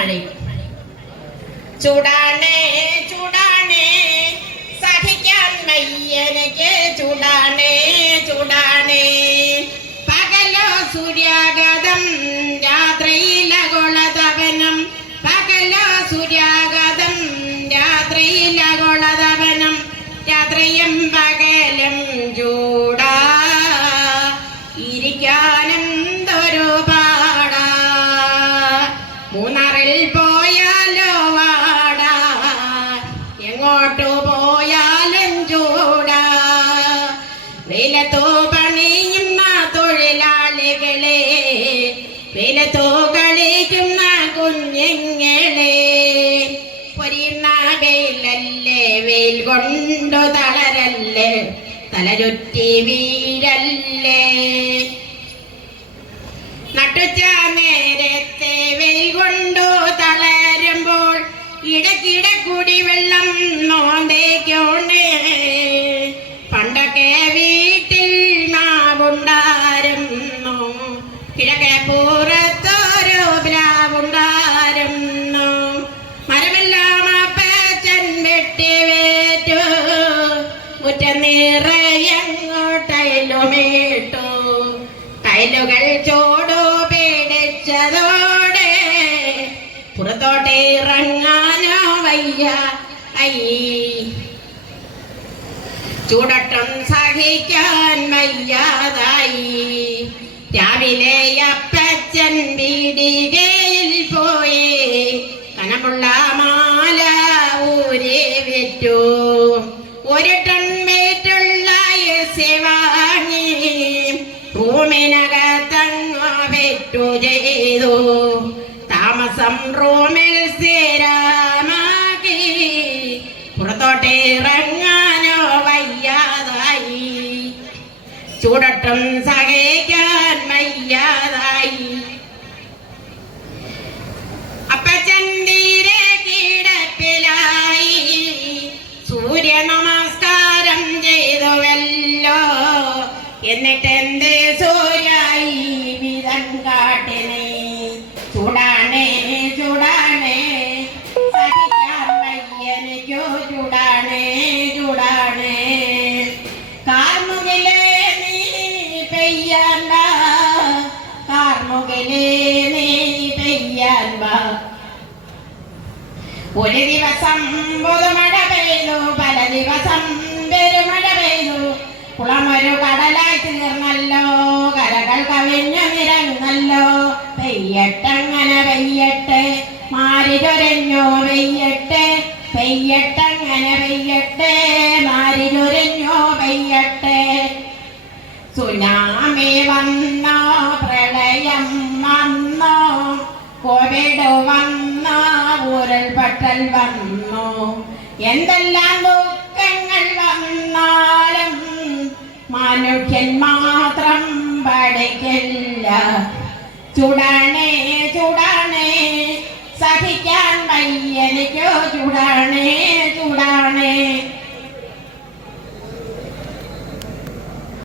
മഴയും ചൂടാണേ ചൂടാണേ സഹിക്കാൻ വയ്യനക്ക് എങ്ങോട്ടു പോയാലും നട്ടുച്ച നേരത്തെ വെയിൽ കൊണ്ടു തളരുമ്പോൾ ഇടയ്ക്കിടെ നിറയങ്ങോട്ടയിലുമേട്ടു ടൈലുകൾ ചോടു പേടിച്ചതോടെ പുറത്തോട്ട് ഇറങ്ങാനോ വയ്യ. ഐ. ചൂടട്ടം സഹിക്കാൻ വയ്യാതായി. രാവിലെ അപ്പച്ചൻ വീടികയിൽ ചെയ്തു. താമസം റൂമിൽ സ്ഥിരമാക്കി. പുറത്തോട്ട് ഇറങ്ങാനോ വയ്യാതായി. ചൂടട്ടും സഹിക്കാൻ വയ്യാതായി. അപ്പച്ചൻ കിടപ്പിലായി. സൂര്യ നമസ്കാരം ചെയ്തുവല്ലോ. എന്നിട്ട് എന്ത് ഒരു ദിവസം പുതുമഴ പെയ്തു പല ദിവസം പെരുമഴ പെയ്തു. കുളമൊരു കടലായി തീർന്നല്ലോ കരകൾ കവിഞ്ഞു നിരങ്ങല്ലോ പെയ്യട്ടങ്ങനെ പെയ്യട്ടെ മാരിലൊരഞ്ഞോ പെയ്യട്ടെ പെയ്യട്ടങ്ങനെ പെയ്യട്ടെ പെയ്യട്ടെ സുനാമി വന്നോ പ്രളയം വന്നോ? കോവിഡ് വന്നോ ഉരുൾപൊട്ടൽ വന്നോ? എന്തെല്ലാം ദുഃഖങ്ങൾ വന്നാലും മനുഷ്യൻ മാത്രം പഠിക്കില്ല. ചൂടാണേ